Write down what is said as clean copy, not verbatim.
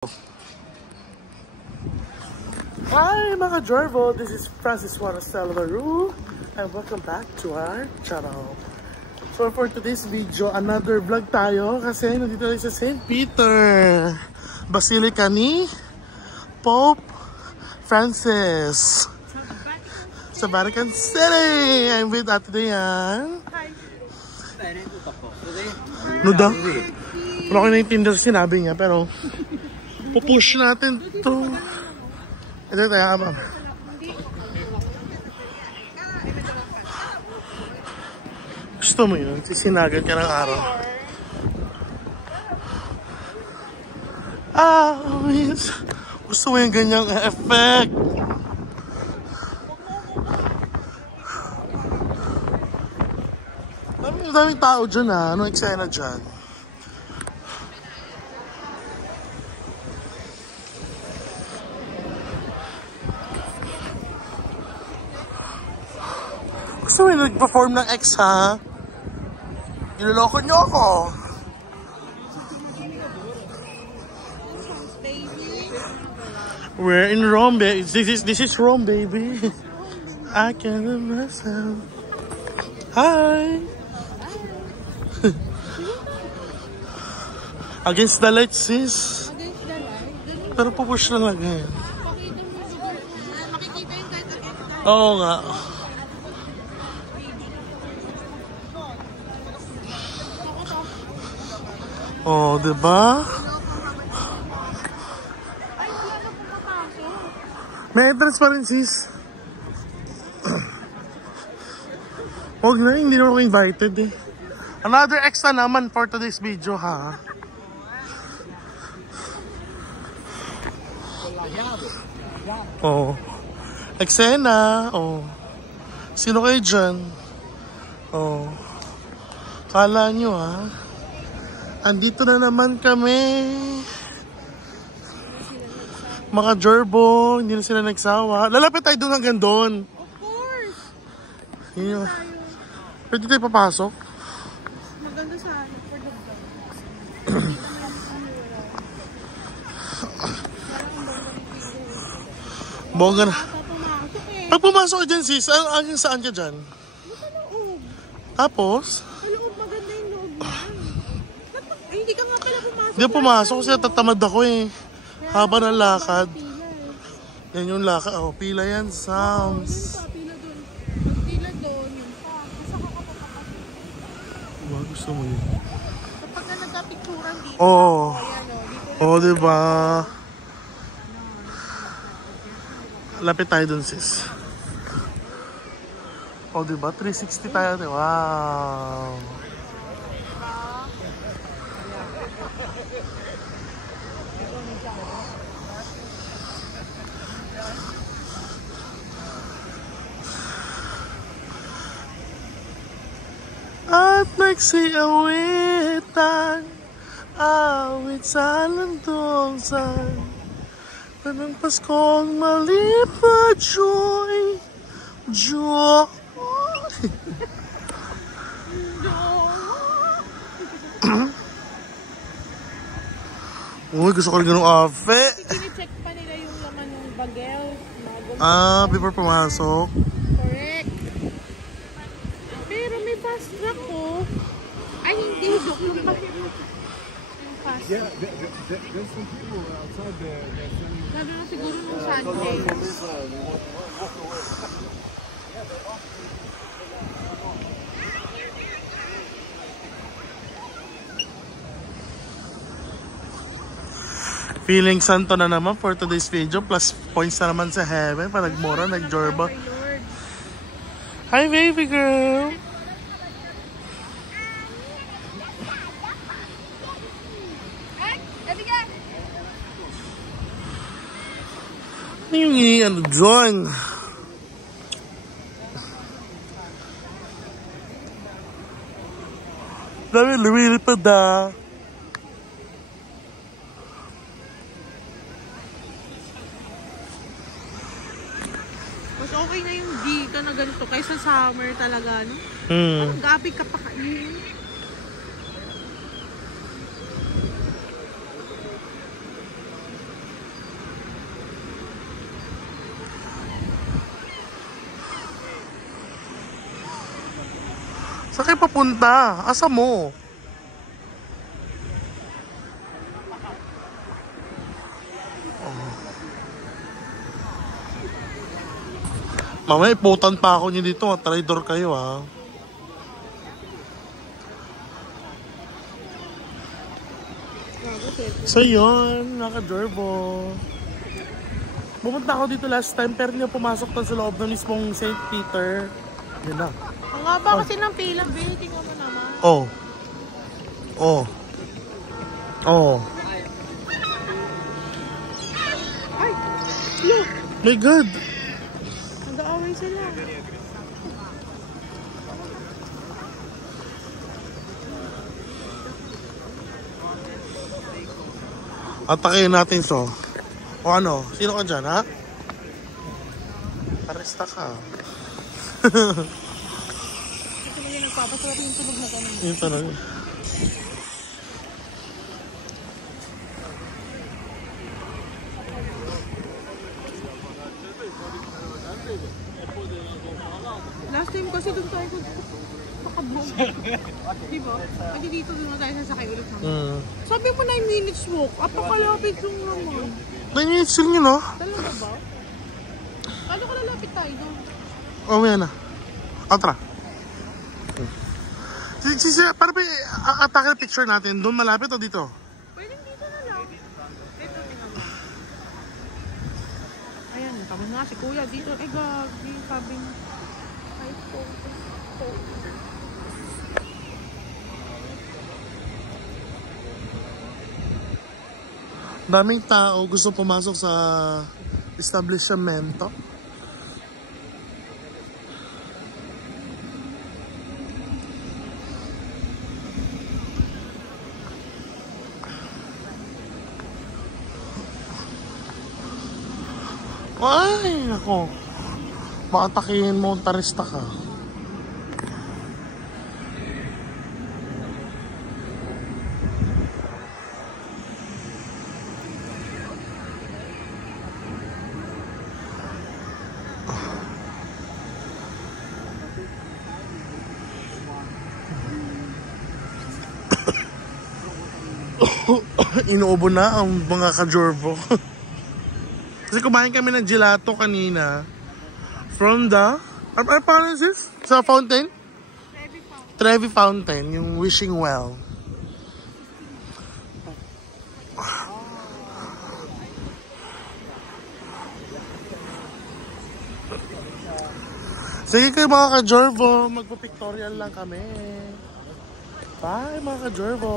Hi mga Jorvo, this is Francis Juarez Salvaru and welcome back to our channel. So for today's video, another vlog tayo kasi nandito tayo sa St. Peter Basilica ni Pope Francis sa Vatican City. I'm with Ate Dayan. Nuda? Wala ko naintindihan sa sinabi niya pero pupush natin to. Ito tayo abang. Gusto mo yun? Sisinagan ka ng araw. Gusto mo yung ganyang effect. Daming tao dyan ha. Anong eksena dyan? Gusto mo yung nag-perform ng X ha? Niloloko nyo ako. We're in Rome, baby. This is Rome, baby. I can't live myself. Hi. Against the light, sis. Pero pupush lang lang yan. Oo nga. Oh, diba? May entrance pa rin, sis. Huwag na, hindi naman ako invited eh. Another extra naman for today's video, ha? Oh. Eksena. Oh. Sino kayo dyan? Oh. Kala nyo, ha? Andito na naman kami. Mga Jorbo, hindi na sila nagsawa. Lalapit tayo doon hanggang doon. Of course. Yeah. Pwede tayo papasok? Maganda sa ano, for the vlog. Bongga na. Pumasok eh. Pag pumasok ka dyan, sis, saan ka dyan? Sa loob. Tapos? Sa loob, maganda yung loob niyan. Hindi ka nga pala pumasok. Hindi pumasok kasi tatamad ako eh. Haba ng lakad. Pila eh. Yan yung lakad. Oh, pila yan, Sams. Yun pa, pila doon. Pila doon, yun pa. Basta ka kapapapasok. Diba, gusto mo yun? Kapag ka nagka-picturan dito. Oo. Ayan o, dito. Oh, diba? Lapit tayo dun, sis. Oh, diba? 360 tayo. Wow. At nagsiawitan, awit sa landungsan, ng Paskong malipad, joy, joy. Uy, gusto ko rin ganung outfit. Sine-check pa nila yung laman ng bagel. Before pumasok. Correct. Pero may fast track ko. Ay, hindi. Joke yung bakit. Yung fast track. Yeah, there's some people outside there. Lalo na siguro nung Sunday. Feeling santo na naman for today's video. Plus points na naman sa heaven. Pa nagmura, nagjorba. Hi baby girl! Ano yung ano dyan? Dami lumilipad ah. Mas okay na yung di ka na ganito kaysa summer talaga, no? Hmm. Parang gabi ka pa kainin. Saan kayo papunta? Asa mo? Mamaya iputan pa ako niyo dito. Traidor kayo ha. So yun, naka-Jorbo. Pumunta ako dito last time pero hindi pumasok tan sa loob ng mismong St. Peter. Yun na. Ang haba kasi ng pila, babe. Tingnan mo naman. Oh. Oh. Oh. Ay! Look! My God! Nag-aaway sila. Atakin natin so. O ano? Sino ka dyan, ha? Aresta ka. Kasi hindi nagpapasarap yung tulog na ganun. Yun talaga. Last time kasi doon tayo pakabong. Diba? Pwede dito doon tayo sasakay ulit naman. Sabi mo 9 minutes walk. Apakalapit yung naman. 9 minutes yun yun, no? Talaga ba? Paano ko lalapit tayo doon? Oh, yan na. Atra. Para ba atake na picture natin? Doon malapit o dito? Pwede dito na lang. Dito, tingnan mo. Ayan, tama nga si kuya dito. Eh, gagi. Sabi niya. Ay, po. Daming tao gusto pumasok sa establishmento. Ay, ako. Maatakihin mo, tarista ka. Inuubo na ang mga ka-Jorbo. Kasi kumain kami ng gelato kanina from the, ano pangalan sis? Sa fountain? Trevi Fountain, yung Wishing Well. Sige kayo mga ka-Jorbo, magpo-pictorial lang kami. Bye mga ka-Jorbo.